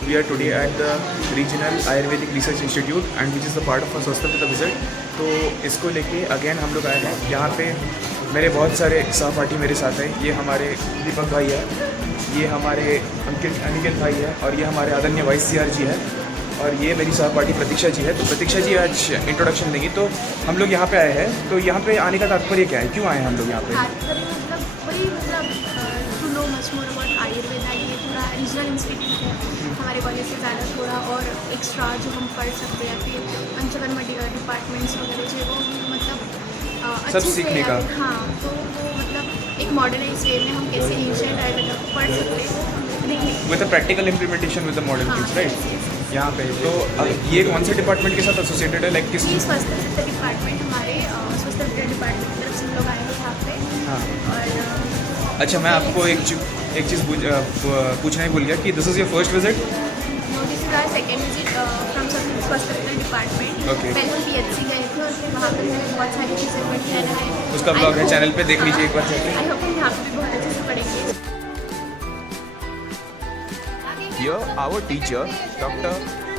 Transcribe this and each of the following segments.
We are today at the Regional Ayurvedic Research Institute and which is the part of our Swasthya with a Visit. तो इसको लेके again हम लोग आए हैं यहाँ पे। मेरे बहुत सारे सहपाठी मेरे साथ हैं। ये हमारे दीपक भाई है, ये हमारे अनिकेत भाई है और ये हमारे आदरणीय वाइस CR जी है और ये मेरी सहपाठी प्रतीक्षा जी है। तो प्रतीक्षा जी आज इंट्रोडक्शन देंगी। तो हम लोग यहाँ पे आए हैं, तो यहाँ पे आने का तात्पर्य क्या है, क्यों आए हैं हम लोग यहाँ पे? आयुर्वेदा ये पूरा रीजनल इंस्टीट्यूट है हमारे कॉलेज से ज़्यादा थोड़ा और एक्स्ट्रा जो हम पढ़ सकते हैं फिर अंचलन डिपार्टमेंट्स वगैरह जो वो मतलब सब सीखने का। हाँ, तो वो मतलब एक मॉडर्नाइज वे में हम कैसे एंशिएंट आयुर्वेदा को पढ़ सकते हैं with practical implementation with the modern things, right? यहाँ पे तो ये कौन से डिपार्टमेंट के साथ एसोसिएटेड है, लाइक किस? स्वास्थ्य डिपार्टमेंट, हमारे स्वास्थ्य डिपार्टमेंट की तरफ से हम लोग आए हैं यहाँ पे। हाँ, और अच्छा मैं आपको एक चीज़ पूछना ही भूल गया कि this is your first visit? No, this is our second visit from स्वास्थ्य डिपार्टमेंट। Okay. पहले हम PHC गए थे और फिर वहाँ पर मैंने बहुत सारी चीज़ें पढ़ी है। उसका ब्लॉग है चैनल पे, देख लीजिए एक बार जाके। आई होप यहाँ पे भी बहुत अच्छे से पढ़ेंगे। Here our teacher, Dr.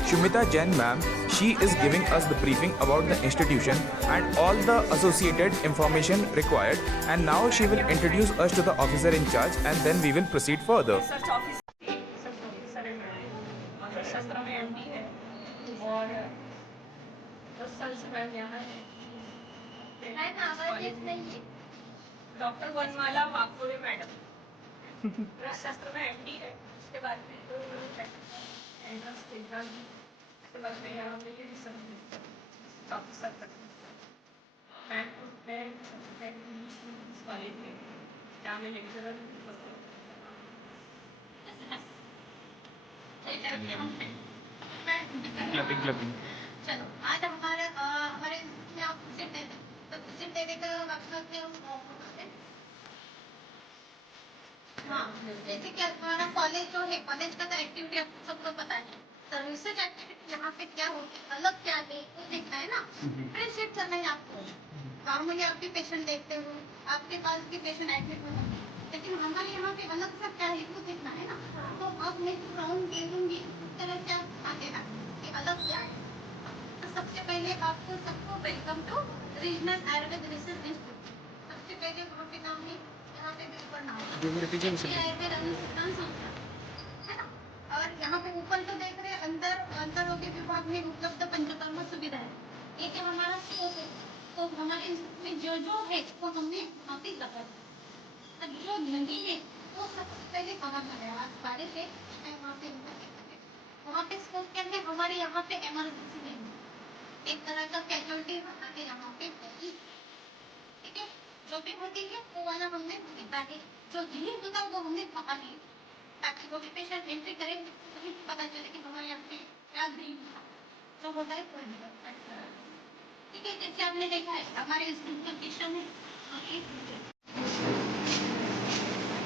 Shumita Jain ma'am, she is giving us the briefing about the institution and all the associated information required, and now she will introduce us to the officer in charge and then we will proceed further. Research officer और शस्त्र में MD है और 10 साल से ma'am यहाँ है। Doctor वनमाला वाकोरे madam शस्त्र में MD है। उसके बाद में एंट्रेंस एग्जाम, उसके बाद में यहाँ पे रिसर्च ऑफिसर मैं कॉलेज में जहाँ में लेक्चरर चलो आज हमारे में आप विजिट दे तो विजिट देने का मकसद क्या है? हाँ, जैसे कि हमारा कॉलेज जो है, कॉलेज का तो एक्टिविटी आपको सबको पता है। तो रिसर्च एक्टिविटी यहाँ पे क्या होती है, अलग क्या है वो देखना है ना, अप्रिशिएट करना है आपको। नॉर्मली आप भी पेशेंट देखते हो, आपके पास भी पेशेंट एडमिट हो सकते हैं, लेकिन हमारे यहाँ पे अलग सा क्या है वो देखना है ना। तो अब मैं राउंड दे दूंगी, उस तरह क्या आगे ना कि अलग क्या है। तो सबसे पहले आपको सबको welcome to regional Ayurveda research institute. सबसे पहले वहाँ पे नाम है, यहाँ पे बिल्कुल नाम आयुर्वेद अनुसंधान संस्था है ना। और यहाँ पे ऊपर तो देख रहे हैं अंतरोगी विभाग में उपलब्ध पंचकर्म सुविधा है। ये क्या हमारा स्कोप है, तो हमारे इंस्टीट्यूट में जो है वो हमने वहाँ पे लगा दिया। अब जो नहीं है वो सबसे पहले कहा गया आज बारे से वहाँ पे स्कोप क्या है, हमारे यहाँ पे इमरजेंसी नहीं है, एक तरह का कैजुअलिटी हमारे यहाँ पे होगी। ठीक है, जो भी होती है वो वाला हमने लिखा है, जो नहीं होता वो हमने कहा नहीं, ताकि वो भी पेशेंट एंट्री करे तो पता चले कि हमारे यहाँ पे क्या नहीं होता, जो होता है कोई नहीं। ठीक है, जैसे आपने देखा है हमारे इंस्टीट्यूट का मिशन है,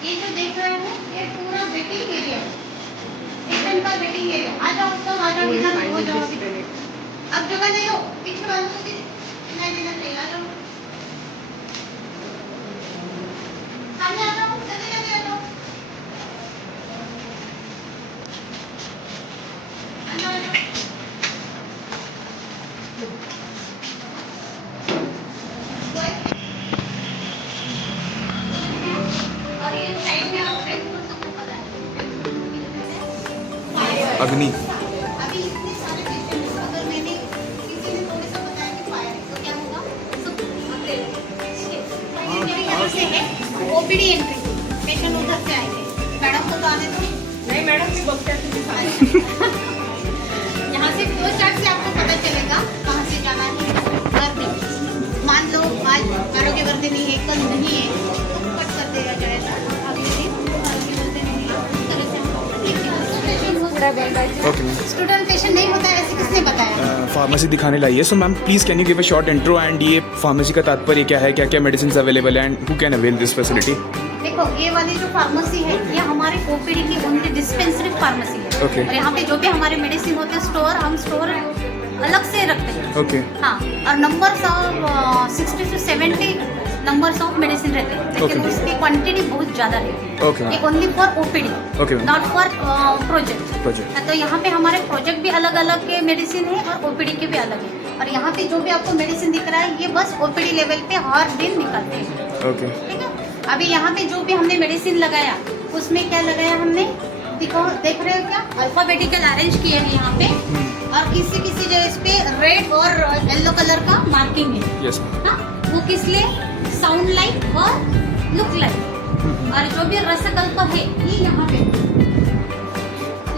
ये जो देख रहे हैं ये पूरा वेटिंग एरिया, पेशेंट का वेटिंग एरिया। आ जाओ सब, आ जाओ इधर हो जाओ। अब जगह नहीं हो, पीछे वालों को भी नहीं देना चाहिए। आ जाओ सामने, आ जाओ जल्दी जल्दी आ जाओ, आ जाओ आ जाओ। और ये साइड में आप सबको पता है अग्नि। अभी इतने सारे पेशेंट अगर मैंने किसी ने थोड़ा सा बताया कि फायर तो क्या होगा, मेरे यहाँ से है OPD एंट्री, पेशेंट उधर से आए थे। मैडम को तो आने दो। नहीं मैडम जी बकते हैं यहाँ से फ्लो चार्ट से आपको पता चलेगा कहाँ से जाना है। वर्दी मान लो आज आरोग्य वर्दी नहीं है, कल नहीं है तो कट कर दिया जाएगा, अगले दिन आरोग्य वर्दी नहीं है, इस तरह से हम पेशेंट होता है। ओके मैम, स्टूडेंट पेशेंट नहीं होता है ऐसे किसने बताया? फार्मेसी दिखाने लाइए। So ma'am please can you give a short intro and ये फार्मेसी का तात्पर्य क्या है, क्या क्या मेडिसिन अवेलेबल है and who can avail this facility? देखो ये वाली जो फार्मेसी है ये हमारे OPD की ओनली डिस्पेंसरी फार्मेसी है। Okay. और यहाँ पे जो भी हमारे मेडिसिन होते हैं स्टोर, हम स्टोर अलग से रखते हैं। ओके। हाँ, और नंबर 60 से 70 नंबर्स ऑफ मेडिसिन रहते हैं, लेकिन Okay. उसकी क्वांटिटी बहुत ज़्यादा रहती है। Okay. ये only for OPD, Okay, ma'am. Not for project. Project. तो यहाँ पे हमारे प्रोजेक्ट भी अलग अलग के मेडिसिन है और ओपीडी के भी अलग है। और यहाँ पे जो भी आपको मेडिसिन दिख रहा है ये बस ओपीडी लेवल पे हर दिन निकलते हैं, ओके ठीक है। अभी यहाँ पे जो भी हमने मेडिसिन लगाया उसमें क्या लगाया हमने, दिखाओ, देख रहे हो क्या, अल्फाबेटिकल अरेंज किए हैं यहाँ पे। और किसी किसी जगह पे रेड और येलो कलर का मार्किंग है, यस हाँ, वो किस लिए, साउंड लाइक और लुक लाइक। और जो भी रसकल्प है ये यहाँ पे,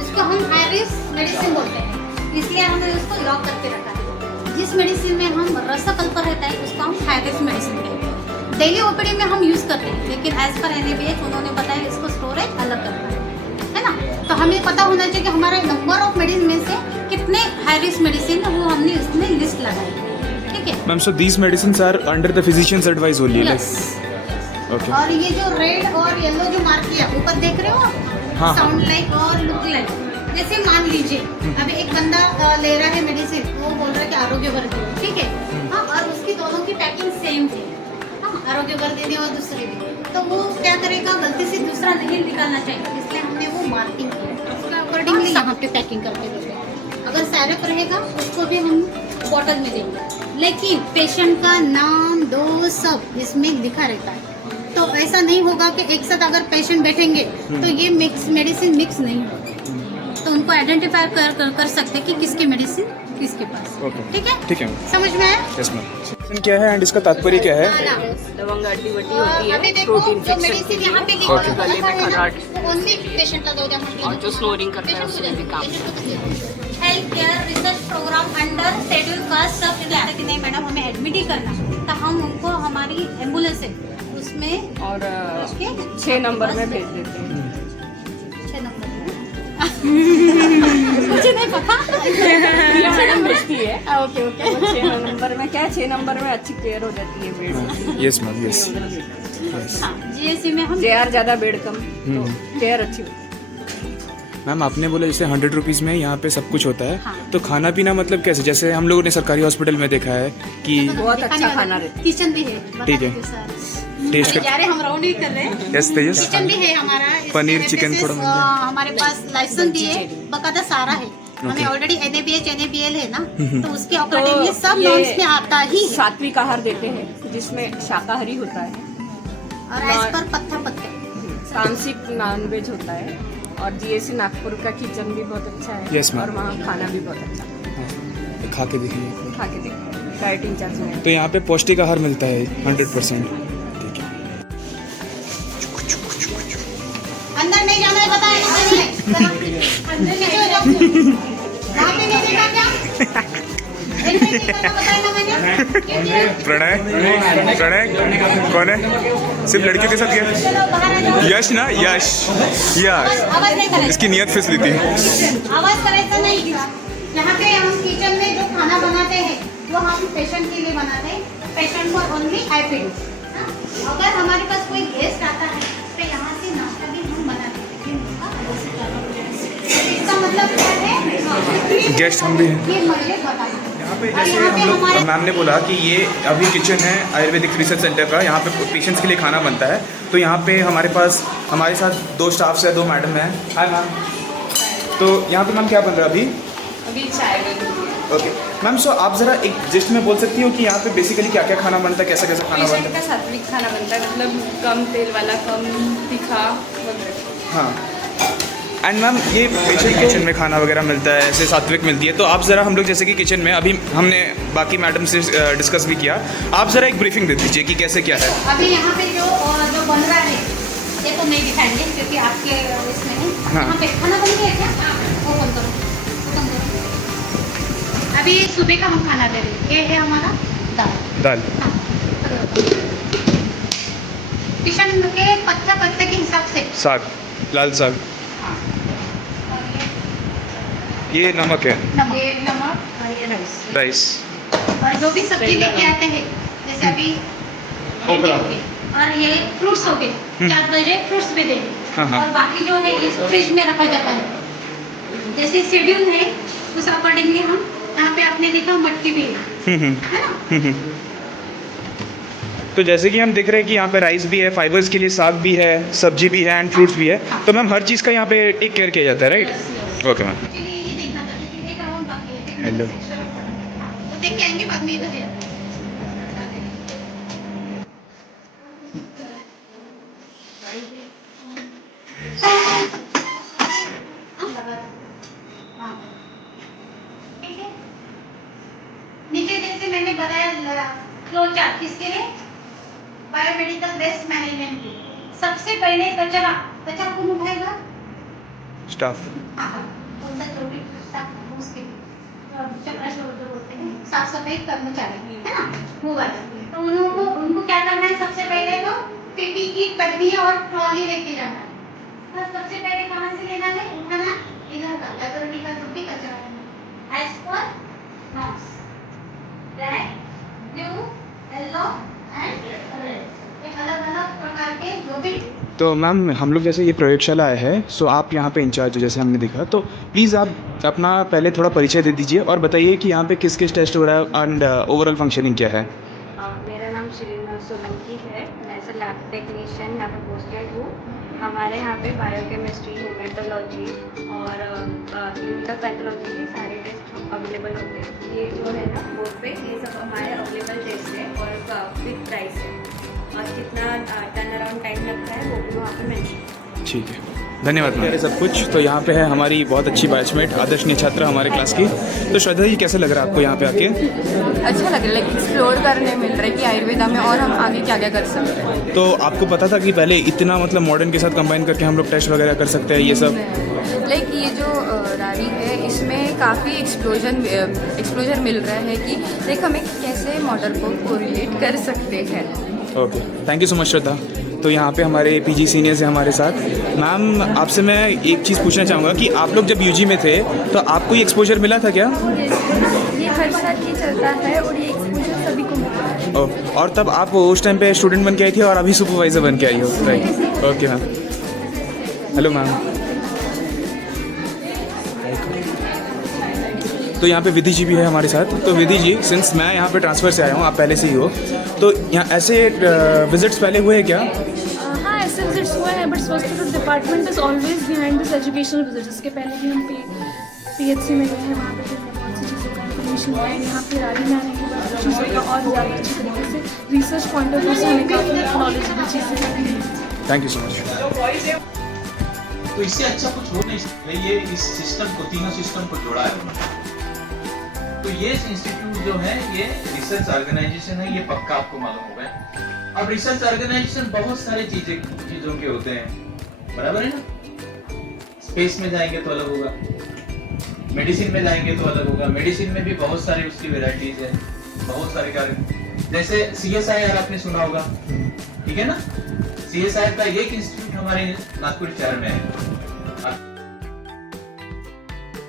इसको हम हाईरिस मेडिसिन बोलते हैं, इसलिए हमने उसको लॉक करके रखा है। जिस मेडिसिन में हम रसकल्प रहता है उसको हम हाईरिस मेडिसिन कहते हैं। डेली ओपीडी में हम यूज करते हैं, लेकिन एज पर NABH उन्होंने बताया इसको स्टोरेज अलग करना है ना। तो हमें पता होना चाहिए कि हमारे नंबर ऑफ मेडिसिन में से कितने हाई रिस्क मेडिसिन है वो हमने उसमें लिस्ट लगाई है, ठीक है। Ma'am, so these medicine are under the physicians advice only, yes. Okay. और ये जो रेड और येलो जो मार्क किया ऊपर देख रहे हो, हाँ। साउंड लाइक और लुक लाइक। जैसे मान लीजिए अभी एक बंदा ले रहा है मेडिसिन, वो बोल रहा है कि आरोग्यवर्धी है, ठीक है, हाँ, और उसकी दोनों की पैकिंग सेम थी, हाँ, आरोग्यवर्धी और दूसरे भी, तो वो क्या करेगा, गलती से दूसरा नहीं निकालना चाहिए, इसलिए हमने वो मार्किंग किया, उसके अकॉर्डिंगली यहाँ पे पैकिंग करके देंगे। अगर सैरप रहेगा उसको भी हम बॉटल में देंगे, लेकिन पेशेंट का नाम, डोज सब इसमें लिखा रहता है। तो ऐसा नहीं होगा कि एक साथ अगर पेशेंट बैठेंगे तो ये मिक्स मेडिसिन मिक्स नहीं होगी, तो उनको आइडेंटिफाई कर सकते हैं कि किसकी मेडिसिन किसके पास, ओके। ठीक है, ठीक है। समझ में आया। Yes ma'am. क्या है एंड इसका तात्पर्य क्या है? लवंग हड्डी वड्डी होती अभी है, देखो प्रोटीन जो मेडिसिन यहाँ पे लिखा Okay. गले में है ना, खराट। वो ओनली पेशेंट का दो जमा और जो स्नोरिंग करता है उसमें भी काम health care research program under schedule caste सब कहते कि नहीं मैडम हमें एडमिट ही करना, तो हम उनको हमारी एम्बुलेंस है उसमें और उसके 6 नंबर में भेज देते हैं। 6 नंबर में मुझे नहीं पता। प्रिया मैडम भेजती है। Okay okay. वो 6 नंबर में क्या है, 6 नंबर में अच्छी केयर हो जाती है बेड। Yes ma'am, yes. हाँ, GSC में हम JR ज़्यादा बेड कम, तो केयर अच्छी होती है। मैम, आपने बोला जैसे 100 रुपीज़ में यहाँ पे सब कुछ होता है, हाँ। तो खाना पीना मतलब कैसे? जैसे हम लोगों ने सरकारी हॉस्पिटल में देखा है कि बहुत अच्छा खाना रहता है। किचन भी है, बता ठीक है। दीजिए सर। टेस्ट अभी जा रहे हम राउंड ही कर रहे हैं। यस तेजस, किचन भी है हमारा, इसमें पनीर, चिकन FSS, थोड़ा मिल जाए। हमारे पास लाइसेंस भी है, बकायदा सारा है। हमें ऑलरेडी NABH NABL है ना, तो उसके अकॉर्डिंगली सब ये नॉर्म्स में आता ही है। सात्विक आहार देते हैं जिसमें शाकाहारी होता है, और एज पर पत्ता पत्ते तामसिक नॉनवेज होता है, और GSC नागपुर का किचन भी बहुत अच्छा है। Yes, ma'am. और वहाँ खाना भी बहुत अच्छा है। खा के देखिए। खा के देखो, डाइटिंग चार्ज में। तो यहाँ पे पौष्टिक आहार मिलता है 100%। ठीक है। अंदर नहीं जाना है, बताया ना मैंने। अंदर नहीं जाओ। वहाँ पे नहीं देखा क्या? नहीं देखा बताया ना मैंने। प्रणय, प्रणय कौन है? सिर्फ लड़कियों के साथ गया? चलो बाहर आ जाओ। यश ना, यश, यश। आवाज नहीं करे, इसकी नियत फिसली थी। आवाज करे तो नहीं। यहाँ पे हम किचन में जो खाना बनाते हैं वो हम पेशेंट के लिए बनाते हैं, पेशेंट को ओनली IPD। अगर हमारे पास कोई गेस्ट आता है तो यहाँ से नाश्ता भी हम बनाते हैं, इसका मतलब क्या है, गेस्ट हम भी हैं। ये मुझे बताइए। यहाँ पे और जैसे यहाँ पे हम लोग, हमारे मैम ने बोला कि ये अभी किचन है आयुर्वेदिक रिसर्च सेंटर का, यहाँ पे पेशेंट्स के लिए खाना बनता है। तो यहाँ पे हमारे पास हमारे साथ 2 स्टाफ्स है, 2 मैडम हैं। Hi ma'am. तो यहाँ पे मैम क्या बन रहा है अभी चाय बन रही है। ओके मैम, सो आप ज़रा एक जिस्ट में बोल सकती हो कि यहाँ पे बेसिकली क्या क्या खाना बनता है, कैसा कैसा खाना बनता पेशेंट है? का सात्विक खाना बनता है, मतलब कम तेल वाला, कम तीखा वगैरह। हाँ। एंड मैम, ये पेशेंट किचन में खाना वगैरह मिलता है, ऐसे सात्विक मिलती है, तो आप ज़रा हम लोग जैसे कि किचन में अभी हमने बाकी मैडम से डिस्कस भी किया, आप ज़रा एक ब्रीफिंग दे दीजिए कि कैसे क्या है। अभी यहाँ पे जो बन रहा है ये तो नहीं दिखाएंगे क्योंकि आपके इसमें है। हाँ। यहाँ पे खाना बन गया क्या? वो बंद करो, वो बंद करो। अभी सुबह का हम खाना दे रहे हैं, ये है हमारा दाल। दाल। हाँ, किशन के पत्ता पत्ते के हिसाब से। साग, लाल साग। हाँ। ये नमक है, ये नमक और ये राइस। राइस। और जो भी सब्जी लेके आते हैं, जैसे अभी ओकरा। और ये फ्रूट्स हो गए, 4 बजे फ्रूट्स भी देंगे। हाँ, हाँ। और बाकी जो है इस फ्रिज में रखा जाता है, जैसे शेड्यूल है उस अकॉर्डिंगली हम यहाँ पे आपने देखा मटकी भी है ना। तो जैसे कि हम देख रहे हैं कि यहाँ पे राइस भी है, फाइबर्स के लिए साग भी है, सब्जी भी है एंड फ्रूट्स भी है। तो मैम हर चीज़ का यहाँ पे टेक केयर किया जाता है, राइट? Okay ma'am. एक्चुअली ये देखना चाहते थे एक राउंड बाकी है। हेलो। वो देख के आएंगे बाद में इधर है। ठीक है। नीचे जैसे मैंने बताया फ्लो चार्ट किसके लिए? बायोमेडिकल वेस्ट मैनेजमेंट के। सबसे पहले कचरा कचरा कौन उठाएगा? स्टाफ। कौन सा जो भी स्टाफ उसके लिए जो बोलते हैं साफ सफाई कर्मचारी है ना वो वाला। तो उनको क्या करना है? सबसे पहले तो पीपी की पट्टी और ट्रॉली लेके जाना है। तो सबसे पहले कहाँ से लेना है? उठाना इधर का लेबोरेटरी का जो भी कचरा है as per norms red blue yellow and red अलग अलग प्रकार के जो भी। तो मैम हम लोग जैसे ये प्रयोगशाला आए हैं, सो आप यहाँ पे इंचार्ज हो जैसे हमने देखा, तो प्लीज़ आप अपना पहले थोड़ा परिचय दे दीजिए और बताइए कि यहाँ पे किस किस टेस्ट हो रहा है एंड ओवरऑल फंक्शनिंग क्या है। मेरा नाम श्रीना सोलंकी है। मैं एज लैब टेक्नीशियन यहाँ पे पोस्टेड हूँ। हमारे यहाँ पे बायोकेमिस्ट्री, हेमेटोलॉजी और क्लिनिकल पैथोलॉजी के सारे टेस्ट अवेलेबल होते हैं। ये जो है ना बोर्ड पे ये सब हमारे अवेलेबल टेस्ट है और विथ प्राइस है और कितना टर्न अराउंड टाइम लगता है वो भी वहाँ पे मेंशन। ठीक है, धन्यवाद मैम। सब कुछ तो यहाँ पे है हमारी बहुत अच्छी बैचमेट आदर्शनीय छात्रा हमारे क्लास की। तो श्रद्धा जी कैसे लग रहा है आपको यहाँ पे आके? अच्छा लग रहा है, लाइक एक्सप्लोर करने मिल रहा है कि आयुर्वेदा में और हम आगे क्या क्या कर सकते हैं। तो आपको पता था कि पहले इतना मतलब मॉडर्न के साथ कंबाइन करके हम लोग टेस्ट वगैरह कर सकते हैं ये सब? लाइक ये जो रारी है इसमें काफ़ी एक्सप्लोजर मिल रहा है कि लाइक हम एक कैसे मॉडल को कोरिलेट कर सकते हैं। Okay, thank you so much Shraddha. तो यहाँ पे हमारे पीजी सीनियर्स हैं हमारे साथ। मैम आपसे मैं एक चीज़ पूछना चाहूँगा कि आप लोग जब यूजी में थे तो आपको ये एक्सपोजर मिला था क्या? ये हर साल ही चलता है और ये एक्सपोजर सभी को मिलता है। और तब आप उस टाइम पे स्टूडेंट बन के आई थी और अभी सुपरवाइज़र बन के आई हो, right? Okay ma'am. Hello ma'am. तो यहाँ पे विधि जी भी है हमारे साथ। तो विधि जी, सिंस मैं यहाँ पे ट्रांसफ़र से आया हूँ, आप पहले से ही हो, तो यहाँ ऐसे विजिट्स पहले हुए हैं क्या? हाँ, ऐसे विजिट्स हुए हैं बट स्वास्थ्य department is always behind this educational visits. इसके पहले भी हम पीएचसी में गए हैं, वहाँ पे फिर बहुत सी चीज़ों का इन्फॉर्मेशन हुआ है। यहाँ पे रारी में आने के बाद चीज़ों का और ज़्यादा अच्छी तरीके से रिसर्च पॉइंट ऑफ व्यू से हमें काफ़ी नॉलेजेबल चीज़ें। Thank you so much. तो इससे अच्छा कुछ हो नहीं सकता। ये इस सिस्टम को, तीनों सिस्टम को जोड़ा है उन्होंने। तो ये इंस्टीट्यूट जो है ये रिसर्च ऑर्गेनाइजेशन है, ये पक्का आपको मालूम होगा। अब रिसर्च ऑर्गेनाइजेशन बहुत सारे चीजों के होते हैं, बराबर है ना? स्पेस में जाएंगे तो अलग होगा, मेडिसिन में जाएंगे तो अलग होगा। मेडिसिन में भी बहुत सारी उसकी वेराइटीज है, बहुत सारे कार्य। जैसे CSIR आपने सुना होगा, ठीक है ना? CSIR का एक इंस्टीट्यूट हमारे नागपुर शहर में है।